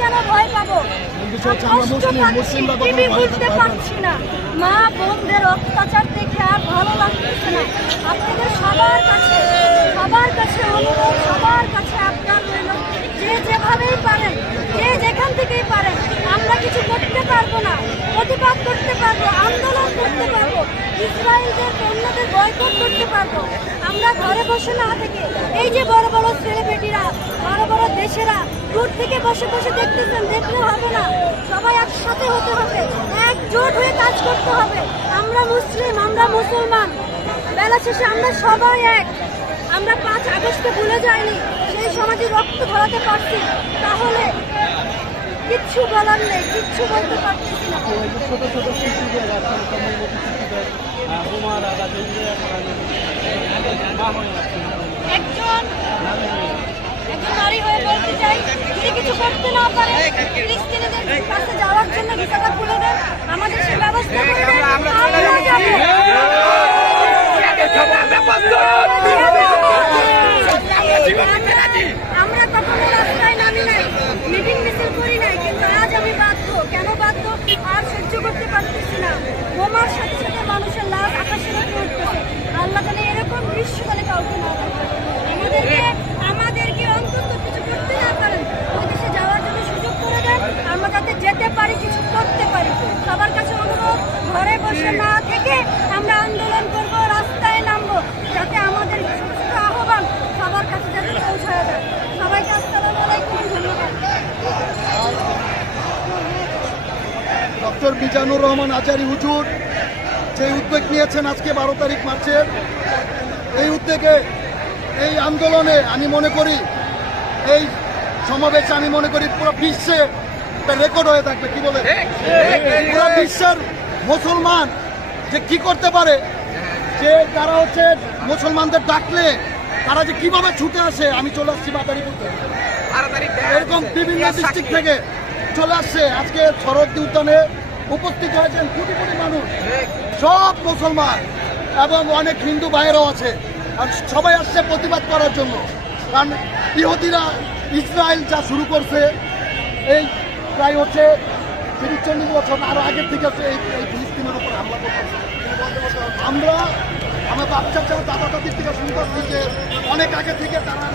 কেন ভয় পাবো? টিভি বুঝতে পারছি না, মা বোনদের অত্যাচার দেখে আর ভালো লাগতেছে না। আপনাদের সবার কাছে অনুরোধ, সবার কাছে আবদার রইল, যে যেভাবেই পারেন, যে যেখান থেকেই পারেন, আমরা কিছু করতে পারবো না, প্রতিবাদ করতে পারবো, আন্দোলন করতে পারবো, ইসরায়েলদের পণ্যদের বয়কট করতে পারবো। আমরা ঘরে বসে না থেকে, এই যে বড় বড় ছেলেবেটিরা, বড় বড় দেশেরা দূর থেকে বসে বসে দেখতেছেন, দেখলে হবে না, সবাই একসাথে হতে হবে, একজোট হয়ে কাজ করতে হবে। আমরা মুসলিম, আমরা মুসলমান, বেলা শেষে আমরা সবাই এক। আমরা 5 আগস্টকে ভুলে যাইনি, সেই সমাজে রক্ত ধরাতে পারছি, তাহলে কিচ্ছু বলার নেই, কিচ্ছু বলতে পারতেছি না। ছোট ছোট শিশুদের একজন নারী হয়ে বলতে চাই, যদি কিছু করতে না পারে, ফিলিস্তিনিদের কাছে যাওয়ার জন্য ভিসাটা খুলে দেন, আমাদের সে ব্যবস্থা করে দেন, আমরা যাবো। আমরা কখনো রাস্তায় নামি নাই, মিটিং মিছিল করি নাই, কিন্তু আজ আমি বাধ্য। কেন বাধ্য? আর সহ্য করতে পারতেছি না। বোমার সাথে সাথে মানুষের লাশ আকাশের উপরে উঠতেছে। আল্লাহ জানে এরকম দৃশ্য জানে কাউকে না দেখে। আমাদেরকে অন্তত কিছু করতে না পারেন, ওই দেশে যাওয়ার জন্য সুযোগ করে দেন, আমরা যাতে যেতে পারি, কিছু করতে পারি। সবার কাছে অনুরোধ, ঘরে বসে না থেকে আমরা আন্দোলন করব, রাস্তায় নামবো, যাতে আমাদের ছোট ছোট আহ্বান সবার কাছে যাতে পৌঁছায় দেয়। সবাইকে আসসালামু আলাইকুম, ধন্যবাদ। ডক্টর মিজানুর রহমান আচারী হুজুর যে উদ্যোগ নিয়েছেন আজকে 12 তারিখ মার্চের, এই উদ্যোগে, এই আন্দোলনে আমি মনে করি, এই সমাবেশে আমি মনে করি পুরো বিশ্বে রেকর্ড হয়ে থাকবে। কি বলে, পুরো বিশ্বের মুসলমান যে কি করতে পারে, যে তারা হচ্ছে মুসলমানদের ডাকলে তারা যে কিভাবে ছুটে আসে। আমি চলে আসছি মাদারীপুর, এরকম বিভিন্ন ডিস্ট্রিক্ট থেকে চলে আসছে। আজকে শরৎ উদ্যানে উপস্থিত হয়েছেন কোটি কোটি মানুষ, সব মুসলমান এবং অনেক হিন্দু ভাইয়েরাও আছে, আর সবাই আসছে প্রতিবাদ করার জন্য। কারণ ইহুদিরা ইসরায়েল যা শুরু করছে, এই প্রায় হচ্ছে 40 বছর আরো আগের থেকে এই ফিলিস্তিনের উপর হামলা করতেছে। আমরা আমার বাচ্চা দাদা দাদির থেকে শুনতে পাচ্ছি যে অনেক আগে থেকে তারা